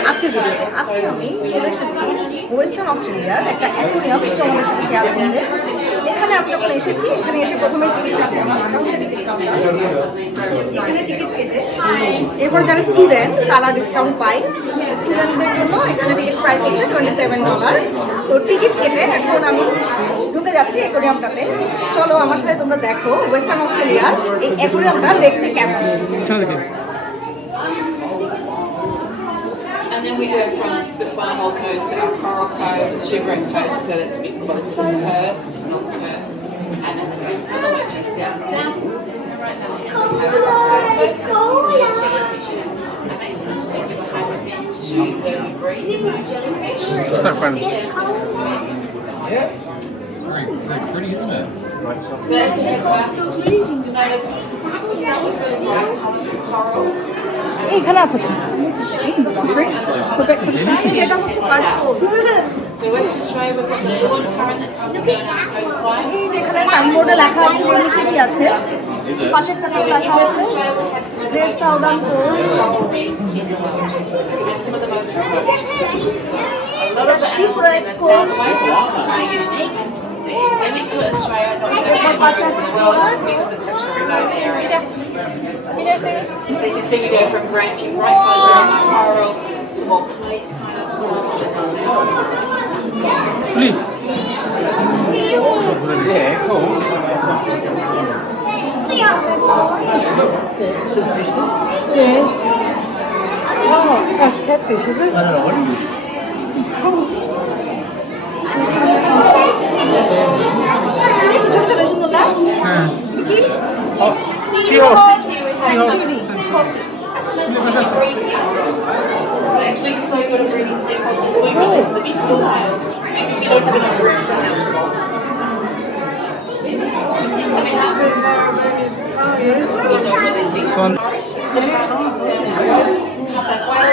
আজকে আমি চলে এসেছি ওয়েস্টার্ন অস্ট্রেলিয়ার একটা অ্যাকোরিয়াম। একটু আমাদের সাথে শেয়ার করতে এখানে আমি যখন এসেছি, এখানে এসে প্রথমেই টিকিট এরপর যারা স্টুডেন্ট তারা ডিসকাউন্ট পায়। স্টুডেন্টদের জন্য এখানে টিকিট প্রাইস হচ্ছে টোয়েন্টি সেভেন ডলার তো টিকিট কেটে এখন আমি ঢুকে যাচ্ছি অ্যাকোরিয়ামটাতে চলো আমার সাথে তোমরা দেখো ওয়েস্টার্ন অস্ট্রেলিয়ার এই অ্যাকোরিয়ামটা দেখতে কেমন? Then we go from the far north coast to our coral coast, shivering coast, so it's a bit closer to Perth, just north of Perth. And then the green southern which is down south. And right down the end we have Perth coast, so it's really oh, jellyfish in it. I'm actually going to take you behind the scenes to show you where we breed our jellyfish. Start front. Yes. Very, very pretty, isn't it? So as you head west, you'll notice we start with really bright colourful coral. এইখানে আছে তো এটা হচ্ছে park So West Australia, we've got the Lord current that comes down our coastline. এই যেখানে সাইনবোর্ডে লেখা আছে যেগুলো কি কি আছে পাশেরটাতেও লেখা আছে great southern coast Coral reefs in the endemic to Australia, not even countries in the world, because it's such a remote area. So you can see we go from branching right kind of coral to more plate kind of coral Yeah, cool. Yeah, fish Yeah. Oh, that's catfish, is it? I don't know what it is. It's cool. Oh, you Actually, so good at breeding sea horses. We them into the wild we don't have enough room to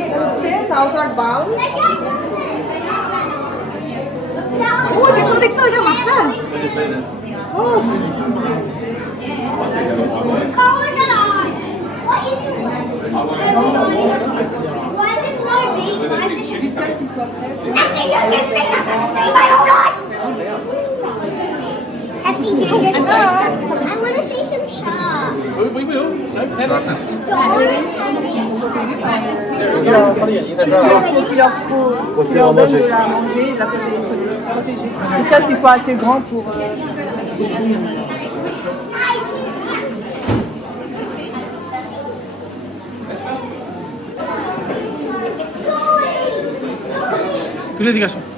এটা হচ্ছে south art বাউল ও পেছনে দেখছ এটা মাছটা? ও I'm sorry. We, we will. No, never. Il leur faut, leur de la manger, la jusqu'à ce qu'ils soient assez grands pour. Euh, Tous les dégâts sont.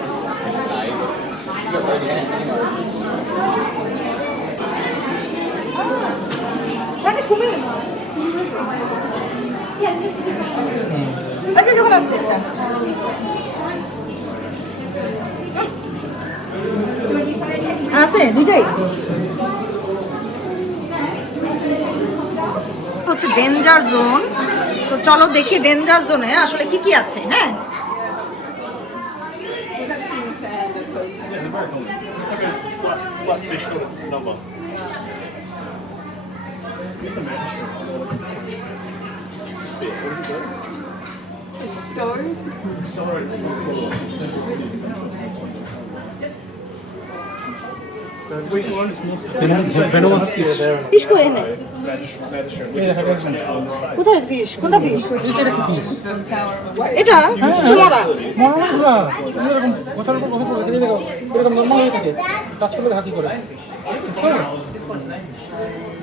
আচ্ছা যখন আছে, দুইটাই? হচ্ছে ডেঞ্জার জোন তো চলো দেখি ডেঞ্জার জোনে আসলে কি কি আছে হ্যাঁ? snorkeling. It's like a flat, flatfish sort of number. Here's a match. Spit, what is it called? Stone? Accelerates fish কই এনে কোথায় ফিশ কোনটা ফিশ এটা তোমারা এরকম কথার উপর কথা বলে দেখো এরকম নর্মাল হয়ে থাকে টাচ করলে হাকি করে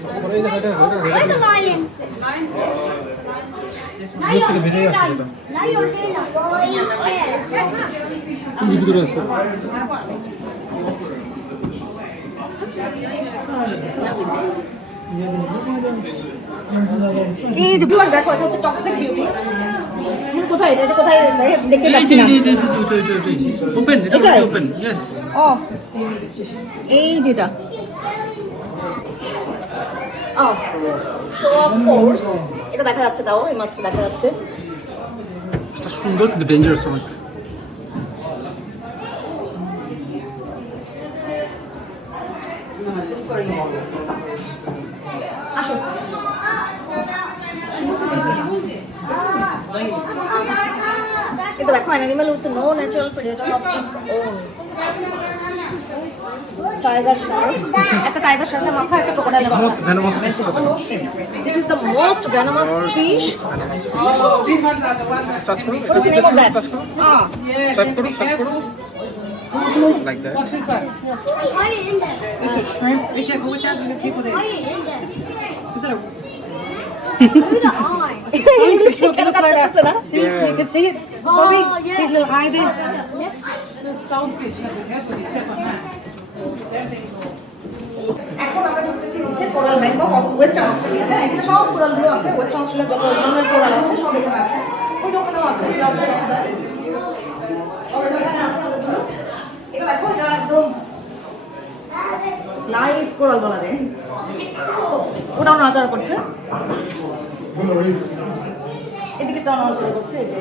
তারপরে এই দেখো এটা থেকে বেরিয়ে আসছে এটা ভিতরে আছে এই যে ভিউয়ার দেখো এটা হচ্ছে টক্সিক বিউটি কোথায়? এটা এটা কোথায় দেখতে পাচ্ছি না। এই যে এই যে এটা এটা ওপেন এটা ওপেন ইয়েস ও এই যেটা। ও শো অফ কোর্স এটা দেখা যাচ্ছে তাও এই মাছটা দেখা যাচ্ছে। সুন্দর কিন্তু ডেঞ্জারাস অনেক এটা দেখো an animal with no natural predator of its own tiger shark একটা টাইগার শার্কের মাথা একটা ক্রোকোডাইলের মাথা most venomous This is the most venomous fish. Touch করো What is the name of that? Touch করো Ah, টাচ করো টাচ করো like that Why are you in there? It's a shrimp. Be careful which end of the people Why there. are you in there? Is that a Look the? Look, it like that. See, yeah. you can see it. Oh, Bobby, yeah. see little eye there? Yep. Little stonefish. You have to be careful. You step on that. There they go. এখন আমরা ঢুকতেছি হচ্ছে coral bank of western Australia হ্যাঁ এখানে সব কোরালগুলো আছে western Australia যত ধরনের কোরাল আছে সব এখানে আছে ওই দোকানেও আছে। এটা দেখো এটা একদম লাইভ কোরাল বলা যায়। ওটাও নাড়াচাড়া করছে। এদিকে টাও নাড়াচাড়া করছে এই যে।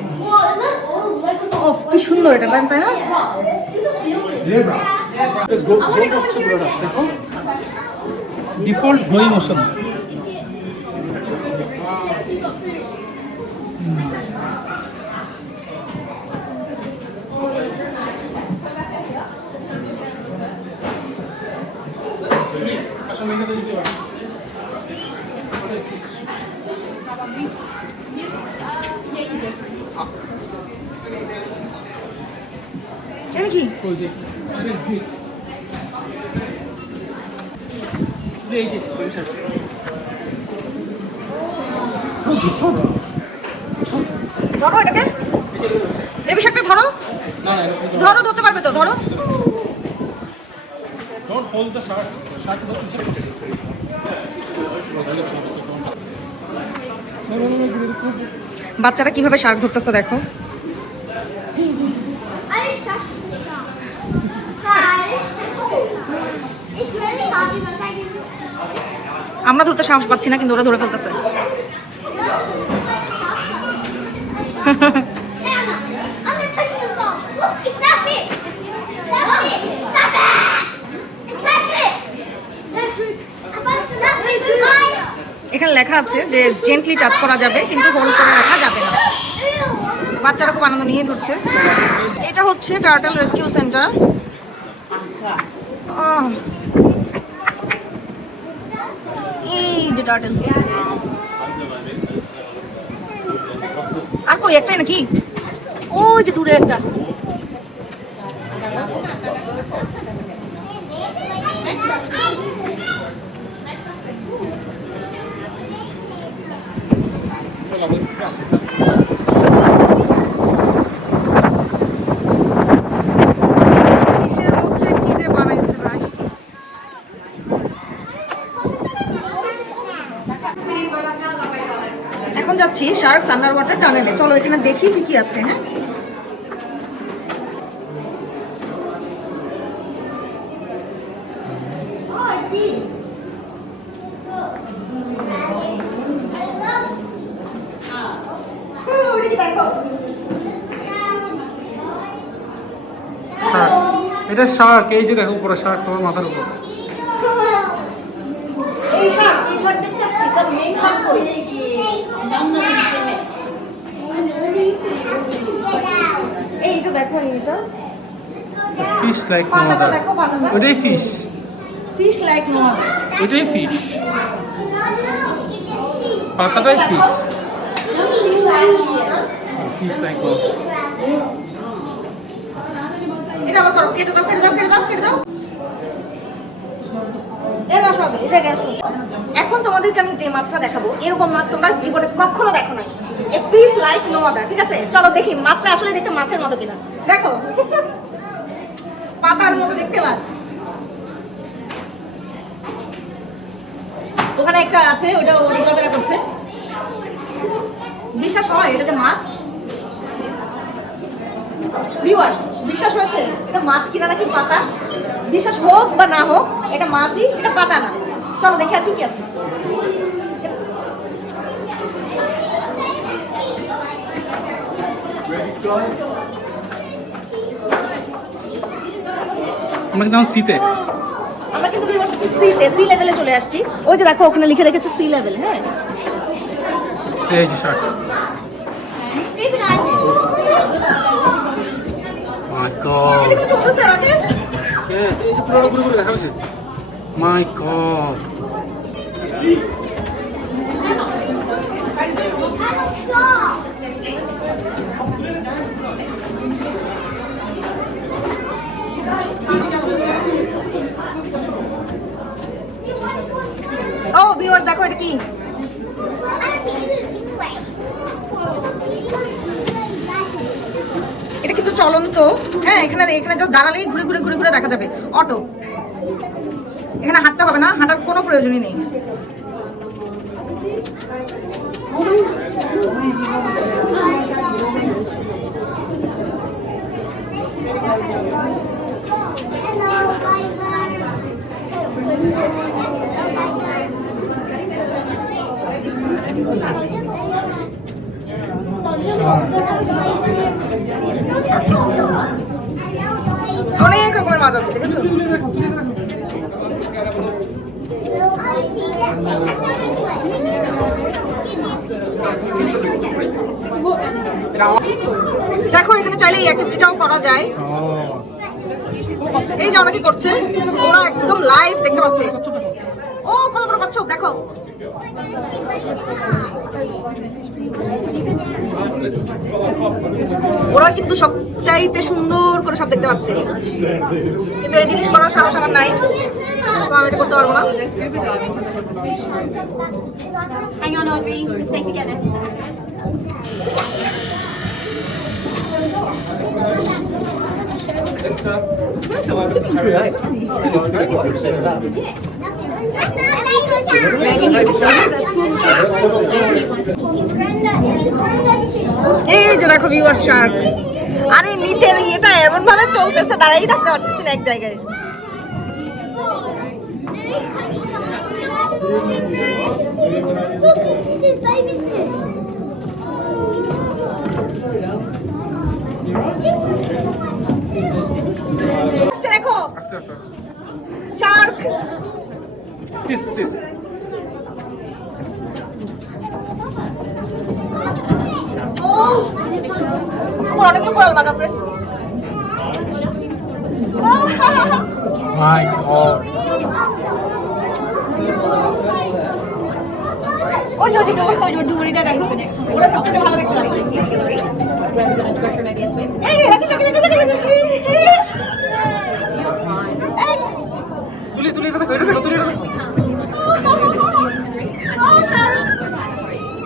ও কি সুন্দর এটা তাই তাই না? দেখো ডিফল্ট গ্লোয়িং মোশন ধরো, এটাকে। এই বিষয়টা ধরো। ধরো ধরতে পারবে তো ধরো। Don't hold the shark. Shark is inside. No, no, no, no, no, no, no. বাচ্চারা কীভাবে শার্ক ধরতেছে দেখো. আমরা ধরতে সাহস পাচ্ছি না কিন্তু ওরা ধরে ফেলতেছে Hannah, I'm not touching the salt. Look, it's that fish. Stop it. Stop it. It's that fish. That fish. I found some that fish. Guys. এখানে লেখা আছে যে জেন্টলি টাচ করা যাবে, কিন্তু হোল্ড করে রাখা যাবে না। বাচ্চারা খুব আনন্দ নিয়ে ধরছে। এটা হচ্ছে টার্টেল রেস্কিউ সেন্টার এই যে আর কই, একটাই নাকি? ওই যে দূরে একটা। এখন যাচ্ছি শার্কস আন্ডার ওয়াটার টানেলে। চলো এখানে দেখি কি কি আছে হ্যাঁ কি দেখো শার্ক এটা শার্ক এই যে দেখো উপরে শার্ক তোমার মাথার উপর। এই শার্ট এই শার্ট দেখতে আসছি তার মেইন শার্ট কই? এই এটা দেখো এইটা। ফিশ লাইক দেখো পাতাটা। ফিশ ফিশ লাইক নোয়া ওইটাই ফিশ পাতাটাই ফিশ ফিশ লাইক এটা আবার করো, কেটে দাও কেটে দাও কেটে দাও কেটে দাও। এখন তোমাদেরকে আমি যে মাছটা দেখাবো, এরকম মাছ তোমরা জীবনে কখনো দেখো না ফিশ লাইক নো আদার ঠিক আছে? চলো দেখি, মাছটা আসলে দেখতে মাছের মতো কিনা। দেখো। পাতার মতো দেখতে মাছ। ওখানে একটা আছে, ওটা ঘোরাফেরা করছে। বিশ্বাস হয় এটা যে মাছ বিশ্বাস হয়েছে? এটা মাছ কিনা নাকি পাতা? বিশ্বাস হোক বা না হোক এটা মাছই এটা পাতা না। চলো দেখি আর কি কি আছে। কিন্তু এখন শীতে আমরা কিন্তু সিতে সি লেভেলে চলে আসছি। ওই যে দেখো ওখানে লিখে রেখেছে সি লেভেল হ্যাঁ? এই যে shark Stupid eye. My god এটা কিন্তু চলতেছে রাকেশ Yes, এই যে পুরোটা ঘুরে ঘুরে দেখা হয়েছে মাই গড ও ভিউয়ার্স দেখো এটা কি এটা কিন্তু চলন্ত। হ্যাঁ এখানে এখানে জাস্ট দাঁড়ালেই ঘুরে ঘুরে ঘুরে ঘুরে দেখা যাবে। অটো। এখানে হাঁটতে হবে না, হাঁটার কোনো প্রয়োজনই নেই। অনেক রকমের মাছ আছে, দেখেছ? দেখো, এখানে চাইলে এই করা যায়। এই যে অনেকে করছে, ওরা একদম লাইভ দেখতে পাচ্ছে। ও, কত বড় কচ্ছপ, দেখো। ওরা কিন্তু সবচাইতে সুন্দর করে সব দেখতে পাচ্ছে। কিন্তু এই জিনিস করার সাহস আমার নাই। তো আমি এটা করতে পারব না। Hang on, Audrey. Stay together. এই যে দেখো ভিউয়ার শার্ক আরে নিচের ইয়েটা এমন ভাবে চলতেছে দাঁড়াই থাকতে পারতেছি না এক জায়গায়। দেখো। শার্ক আমার অনেকগুলো কোরাল মাছ আছে। মাই গড ওই যে ডুবুরি ওই যে ডুবুরিটা দেখো। ওরা সবচেয়ে ভালো দেখতে লাগছে? এই রাখি রাখি রাখি এই তুলি তুলি এটা দেখো এটা দেখো তুলি এটা দেখো।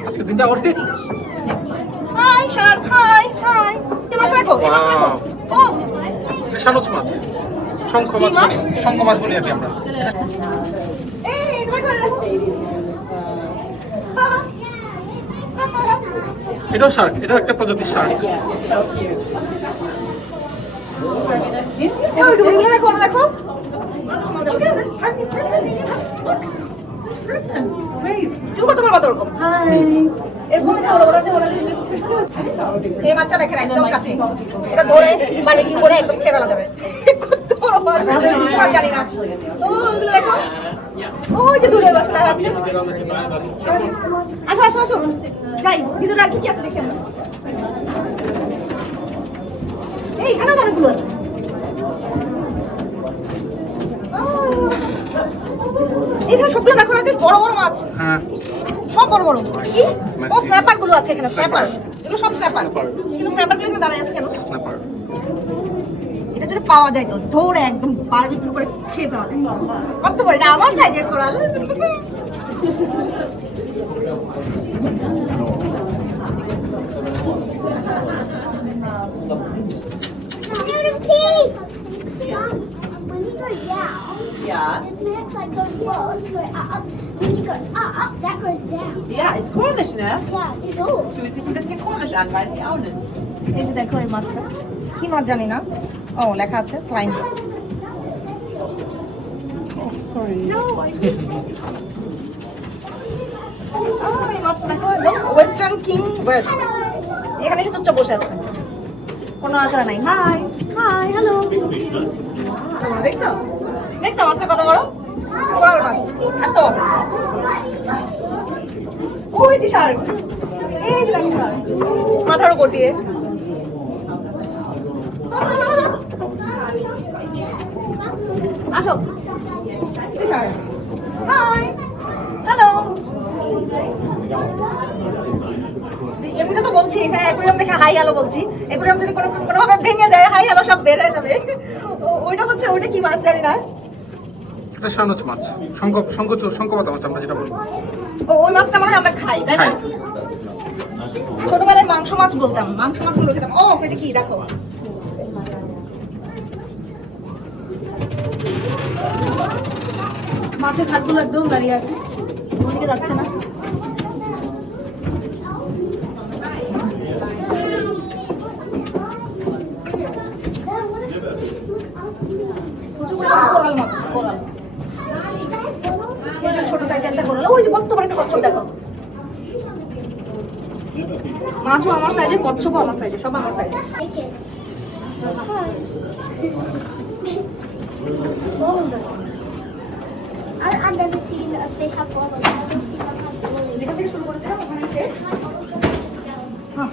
আজকে দিনটা ওর দিন হাই শার্ক হাই হাই। এই মাছ দেখো এই মাছ দেখো ও এটা সানচ মাছ। শঙ্খ মাছ বলি? শঙ্খ মাছ বলি আর কি আমরা। এই দেখো এটা দেখো এটাও শার্ক এটাও একটা প্রজাতির শার্ক। দেখো দেখো। করতে পারবা তো যে, ওরা যে এই মাছটা দেখেন একদম কাছে। এটা ধরে বারবিকিউ করে একদম খেয়ে ফেলা যাবে। কি জানি না। ওগুলো দেখো। ওই যে দূরে বাসা দেখা যাচ্ছে আসো আসো আসো। যাই, ভিতরে আর কি কি আছে দেখি এই এখানে তো অনেকগুলো আছে। এখানে সবগুলো দেখো না বেশ বড় বড় মাছ। হ্যাঁ। সব বড় বড়। কি? ও স্ন্যাপারগুলো আছে এখানে স্ন্যাপার এগুলো সব স্ন্যাপার কিন্তু স্ন্যাপারগুলো এখানে দাঁড়ায় আছে কেন? স্ন্যাপার এটা যদি পাওয়া যায় তো ধরে একদম বারবিকিউ করে খেয়ে ফেলা যায়। কত বড় এটা আমার সাইজের coral. Peace. When you go down, Yeah, the next like goes up. Up, that goes down. yeah, it's komisch, ne? Yeah, it's all. Fühlt sich ein bisschen komisch an, weiß ich auch nicht. যে দেখো এই মাছটা কি মাছ জানি না ও লেখা আছে slime sorry এই মাছটা দেখো ওয়েস্টার্ন কিং বার্স এখানে এসে চুপচাপ বসে আছে কোনো আচরণ নাই হাই হাই হ্যালো দেখছ দেখছ মাছটা কত বড় মাথার উপর আসো হাই হ্যালো এমনিতে তো বলছি, এখানে অ্যাকুরিয়াম দেখে হাই হ্যালো বলছি। অ্যাকুরিয়াম যদি কোনো কোনোভাবে ভেঙে যায় হাই হ্যালো সব হয়ে যাবে। ওইটা হচ্ছে ওইটা কি মাছ জানি না। এটা শানুচ মাছ। শঙ্খ শঙ্খ শঙ্খপাতা মাছ আমরা যেটা বলি। ও ওই মাছটা মানে আমরা খাই তাই না। ছোটবেলায় মাংস মাছ বলতাম মাংস মাছগুলো খেতাম। ও এটা কি? দেখো। মাছের ঝাড়গুলো একদম দাঁড়িয়ে আছে। ওদিকে যাচ্ছে না। প্রচুর কোরাল মাছ কোরাল এই যে ছোট সাইজের একটা কোরাল ওই যে কত বড় একটা কচ্ছপ দেখো মাছও আমার সাইজের কচ্ছপও আমার সাইজের সব আমার সাইজের. যেখান থেকে শুরু করেছিলাম ওখানে শেষ হ্যাঁ।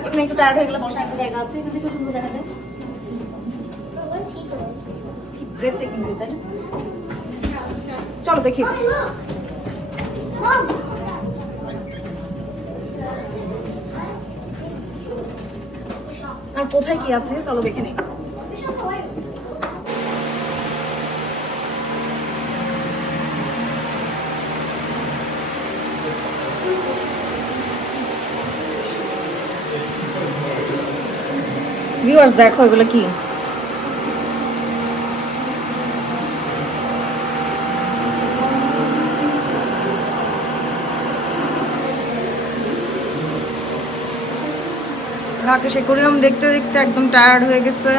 এখানে একটু টায়ার্ড হয়ে গেলে বসার একটা জায়গা আছে এখান থেকে সুন্দর দেখা যায়। কি টেকিং তাই না? চলো দেখি। আর কোথায় কি আছে? চলো দেখে নিই। ভিউয়ার্স দেখো এগুলো কি? রাকেশ একুরিয়াম দেখতে দেখতে একদম টায়ার্ড হয়ে গেছে।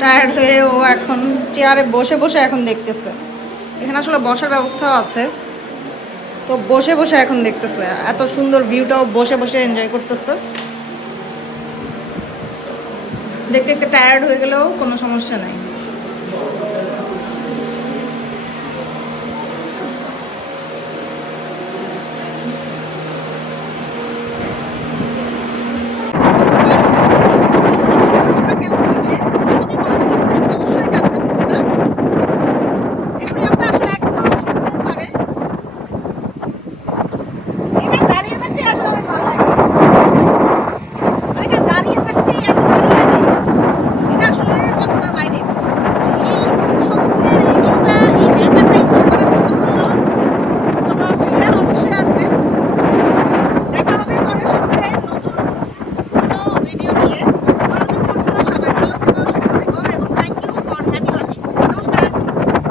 টায়ার্ড হয়ে ও এখন চেয়ারে বসে বসে এখন দেখতেছে। এখানে আসলে বসার ব্যবস্থাও আছে। তো বসে বসে এখন দেখতেছে। এত সুন্দর ভিউটাও বসে বসে এনজয় করতেছে। দেখতে দেখতে টায়ার্ড হয়ে গেলেও কোনো সমস্যা নাই।